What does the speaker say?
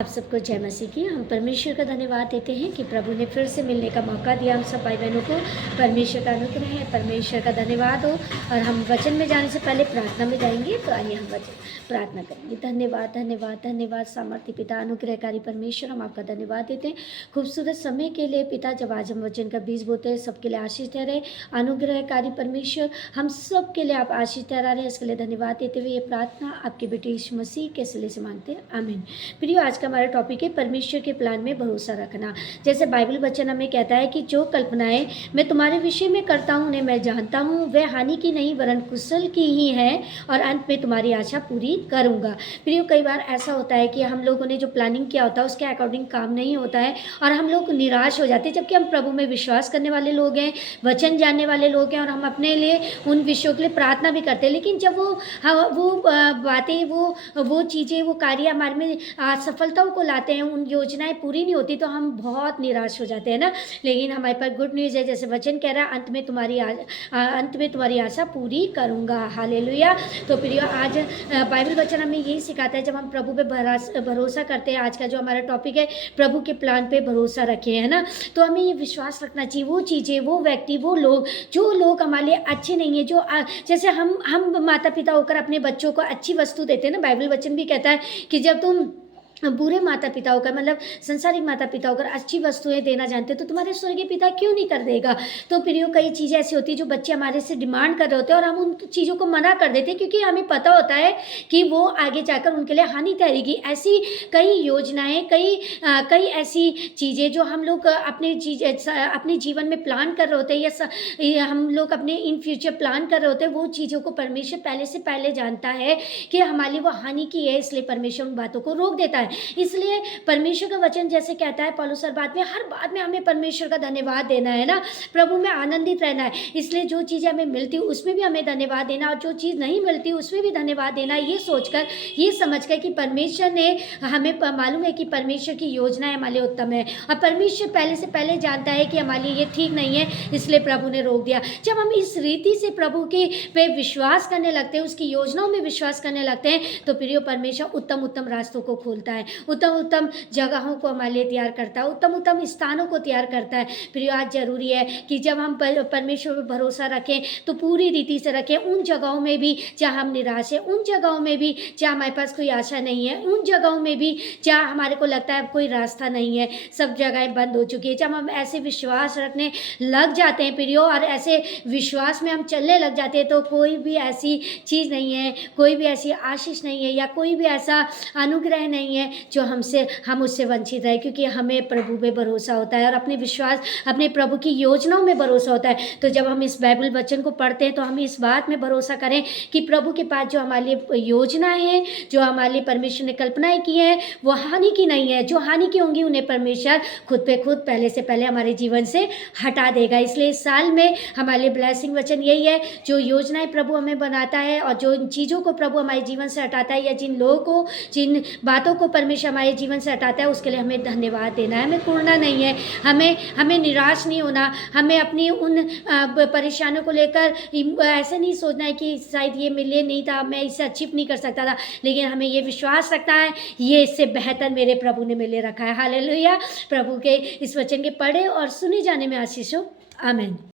आप सबको जय मसीह की। हम परमेश्वर का धन्यवाद देते हैं कि प्रभु ने फिर से मिलने का मौका दिया हम सब भाई बहनों को। परमेश्वर का अनुग्रह है, परमेश्वर का धन्यवाद हो। और हम वचन में जाने से पहले प्रार्थना में जाएंगे, तो आइए हम वचन प्रार्थना करेंगे। धन्यवाद धन्यवाद धन्यवाद सामर्थ्य पिता अनुग्रहकारी परमेश्वर, हम आपका धन्यवाद देते हैं खूबसूरत समय के लिए पिता। जब आज हम वचन का बीज बोते हैं, सबके लिए आशीष ठहरे। अनुग्रहकारी परमेश्वर, हम सब के लिए आप आशीष ठहरा रहे हैं, इसके लिए धन्यवाद देते हुए ये प्रार्थना आपके बेटे यीशु मसीह के सिले से मांगते हैं, आमीन। प्रियो, आज का हमारा टॉपिक है परमेश्वर के प्लान में भरोसा रखना। जैसे बाइबल वचन हमें कहता है कि जो कल्पनाएं मैं तुम्हारे विषय में करता हूँ उन्हें मैं जानता हूँ, वह हानि की नहीं वरन कुशल की ही है, और अंत में तुम्हारी आशा पूरी करूँगा। प्रियो, कई बार ऐसा होता है कि हम लोगों ने जो प्लानिंग किया होता है उसके अकॉर्डिंग काम नहीं होता है और हम लोग निराश हो जाते हैं, जबकि हम प्रभु में विश्वास करने वाले लोग हैं, वचन जानने वाले लोग हैं, और हम अपने लिए उन विषयों के लिए प्रार्थना भी करते हैं। लेकिन जब वो बातें, वो चीज़ें, वो कार्य हमारे में सफलताओं को लाते हैं, उन योजनाएं पूरी नहीं होती, तो हम बहुत निराश हो जाते हैं ना। लेकिन हमारे पास गुड न्यूज़ है, जैसे वचन कह रहा है, अंत में तुम्हारी आशा पूरी करूँगा। हालेलुया। तो प्रियो, आज बाइबल वचन हमें यही सिखाता है, जब हम प्रभु पे भरोसा करते हैं। आज का जो हमारा टॉपिक है, प्रभु के प्लान पे भरोसा रखें, है ना। तो हमें ये विश्वास रखना चाहिए, वो चीज़ें, वो व्यक्ति, वो लोग, जो लोग हमारे लिए अच्छे नहीं है, जो जैसे हम माता पिता होकर अपने बच्चों को अच्छी वस्तु देते हैं ना। बाइबल वचन भी कहता है कि जब तुम बुरे माता पिता होकर, मतलब संसारिक माता पिता होकर अच्छी वस्तुएं देना जानते हो, तो तुम्हारे स्वर्गीय पिता क्यों नहीं कर देगा। तो प्रियो, कई चीज़ें ऐसी होती है जो बच्चे हमारे से डिमांड कर रहे होते हैं और हम उन चीज़ों को मना कर देते हैं, क्योंकि हमें पता होता है कि वो आगे जाकर उनके लिए हानि ठहरेगी। ऐसी कई योजनाएं, कई ऐसी चीज़ें जो हम लोग अपने जीवन में प्लान कर रहे होते हैं, या हम लोग अपने इन फ्यूचर प्लान कर रहे होते हैं, वो चीज़ों को परमेश्वर पहले से पहले जानता है कि हमारे लिए वो हानि की है, इसलिए परमेश्वर उन बातों को रोक देता है। इसलिए परमेश्वर का वचन जैसे कहता है पौलुस, हर बात में हमें परमेश्वर का धन्यवाद देना है ना, प्रभु में आनंदित रहना है। इसलिए जो चीज़ें हमें मिलती है उसमें भी हमें धन्यवाद देना, और जो चीज़ नहीं मिलती उसमें भी धन्यवाद देना, ये सोचकर, ये समझकर कि परमेश्वर ने, हमें मालूम है कि परमेश्वर की योजना हमारे लिए उत्तम है, और परमेश्वर पहले से पहले जानता है कि हमारे लिए ये ठीक नहीं है, इसलिए प्रभु ने रोक दिया। जब हम इस रीति से प्रभु के पे विश्वास करने लगते हैं, उसकी योजनाओं में विश्वास करने लगते हैं, तो प्रियो, परमेश्वर उत्तम उत्तम रास्तों को खोलता है, उत्तम उत्तम जगहों को हमारे लिए तैयार करता है, उत्तम उत्तम स्थानों को तैयार करता है। प्रियो, आज जरूरी है कि जब हम परमेश्वर पर भरोसा रखें तो पूरी रीति से रखें। उन जगहों में भी जहाँ हम निराश हैं, उन जगहों में भी जहाँ हमारे पास कोई आशा नहीं है, उन जगहों में भी जहाँ हमारे को लगता है अब कोई रास्ता नहीं है, सब जगहें बंद हो चुकी है, जब हम ऐसे विश्वास रखने लग जाते हैं प्रियो, और ऐसे विश्वास में हम चलने लग जाते हैं, तो कोई भी ऐसी चीज़ नहीं है, कोई भी ऐसी आशीष नहीं है, या कोई भी ऐसा अनुग्रह नहीं है जो हम उससे वंचित रहे, क्योंकि हमें प्रभु पे भरोसा होता है और अपने प्रभु की योजनाओं में भरोसा होता है। तो जब हम इस बाइबल वचन को पढ़ते हैं तो हम इस बात में भरोसा करें कि प्रभु के पास जो हमारे लिए योजनाएं हैं, जो हमारे लिए परमेश्वर ने कल्पनाएं की हैं, वो हानि की नहीं है। जो हानि की होंगी उन्हें परमेश्वर खुद पहले से पहले हमारे जीवन से हटा देगा। इसलिए इस साल में हमारे लिए ब्लेसिंग वचन यही है, जो योजनाएं प्रभु हमें बनाता है और जो चीज़ों को प्रभु हमारे जीवन से हटाता है, या जिन लोगों को, जिन बातों को परमेश्वर हमारे जीवन से हटाता है, उसके लिए हमें धन्यवाद देना है, हमें कुड़ना नहीं है, हमें निराश नहीं होना, हमें अपनी उन परेशानियों को लेकर ऐसे नहीं सोचना है कि शायद ये मिले नहीं था, मैं इससे अचीव नहीं कर सकता था, लेकिन हमें ये विश्वास रखना है, ये इससे बेहतर मेरे प्रभु ने मिले रखा है। हालेलुया। प्रभु के इस वचन के पढ़े और सुने जाने में आशीष हो, आमीन।